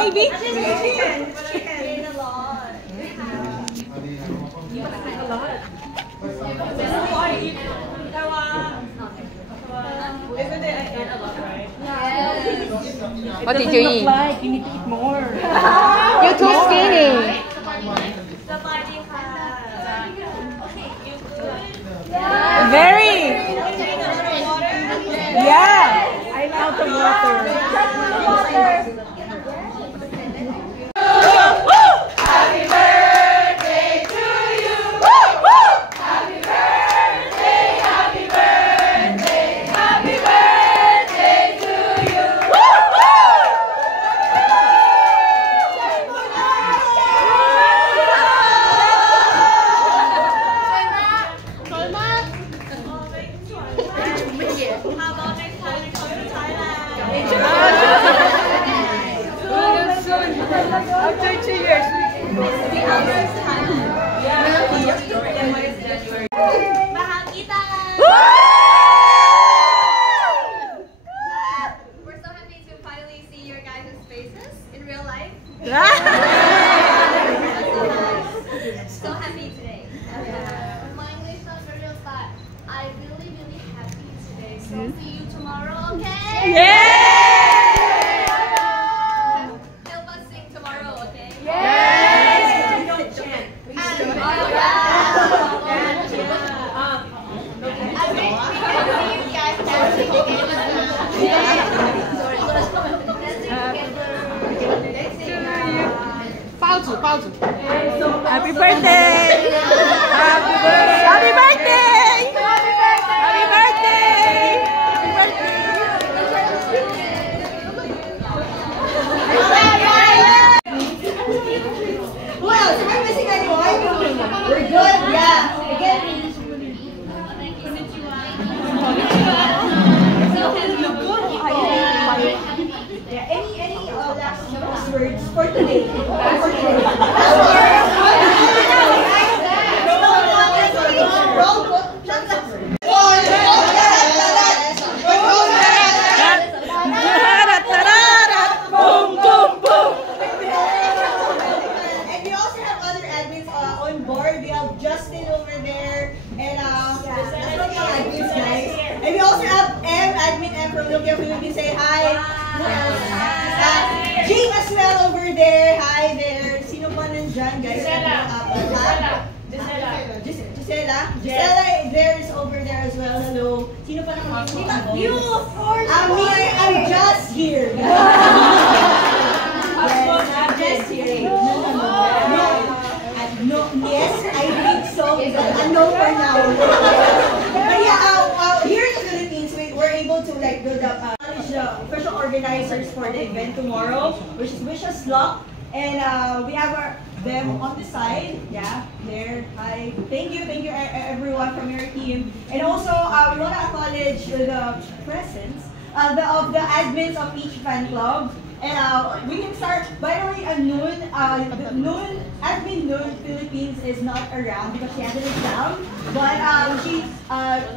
Maybe. What did you eat? Like you need to eat more. You're too skinny. Very. Yeah. I'm out of water. Happy birthday to you. Happy birthday, happy birthday, happy birthday to you. How about next time we come to Thailand? After 2 years. Mahagita! We're so happy to finally see your guys' faces in real life. So happy today. My English not very well, but I'm really, really happy today. So see you tomorrow, okay? Yeah. Help us sing tomorrow, okay? Yes. Don't chant. I wish we could see you guys dancing together. 包子，包子。Happy birthday! Happy birthday! Happy birthday! Happy birthday! Who else? Am I missing anyone? We're good? Yeah. Again. Yeah, any last words for today? Boom, boom, boom. And we also have other admins on board. We have Justin over there, and that's not the admins, guys. And we also have admin M from Nokia Philippines. Say hi. Who else? Jane as well over there. Hi there. Sino pa nandyan, guys? Gisela there is over there as well. Hello. Sino pa nakakita? You, of course. I'm just here. Yes, I'm just here. No, yes, I think so. But no for now. But yeah, here in the Philippines, we're able to like build up the official organizers for the event tomorrow, which is Wish Us Luck. And we have them on the side. Yeah, there. Hi. Thank you everyone from your team. And also, we want to acknowledge the presence of the admins of each fan club. And we can start, by the way, admin Noon Philippines is not around because she has an exam. But she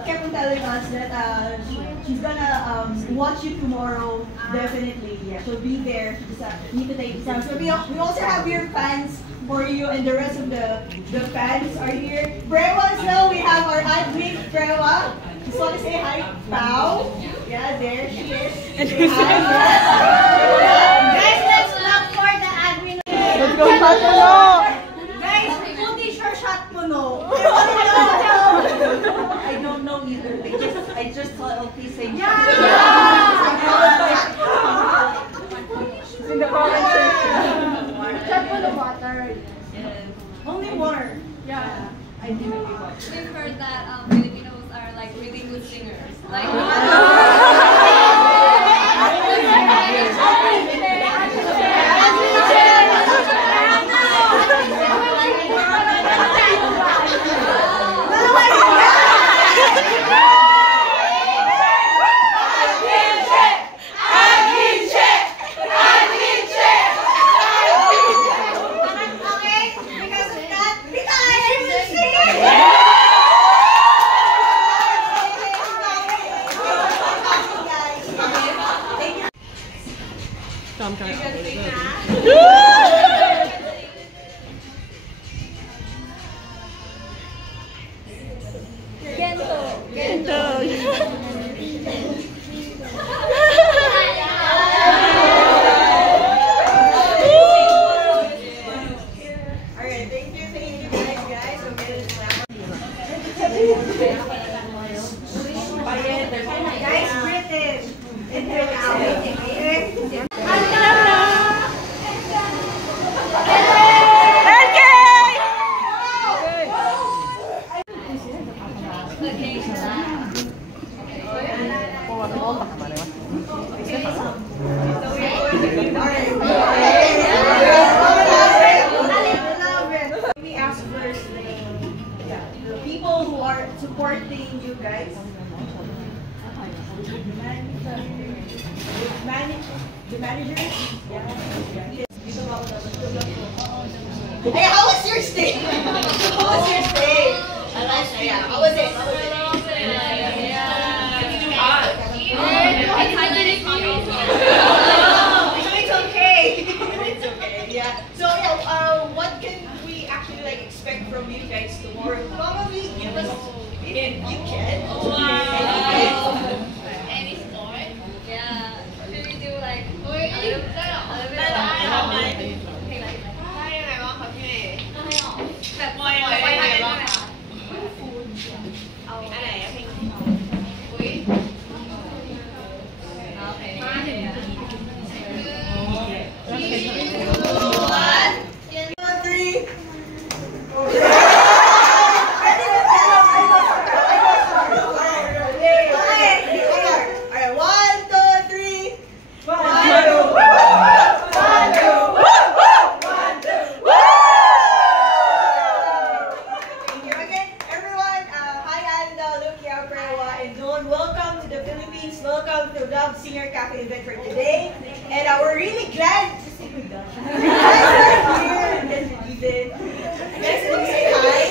kept on telling us that she's gonna watch you tomorrow, definitely. Yeah, she'll be there. She just need to take exam. So we also have your fans for you, and the rest of the fans are here. Prewa as well, we have our admin, Prewa. Just want to say hi, Pao. Yeah, there she is. Guys, let's clap for the admin. Let's go, Patulo. Guys, puti sure shot puno. I don't know either. I just saw LP saying Yeah. It's in the comment section. Check for the water. Only water. Yeah. I didn't really watch. We've heard that Filipinos are like really good singers. Like. come, come. Alright, thank you guys. Okay, guys, British. Inhale out. Okay? Let me ask first the people who are supporting you guys. The managers? Hey, how was your stay? How was your stay? How was it? So it's okay. It's okay. Yeah. So yeah, what can we actually like expect from you guys tomorrow? Probably give us if you can. Any sport? Yeah. Should we do like a little bit? Welcome to the Philippines. Welcome to Love Singer Cafe event for today. And we're really glad to see you guys. You guys are here. You guys can say hi.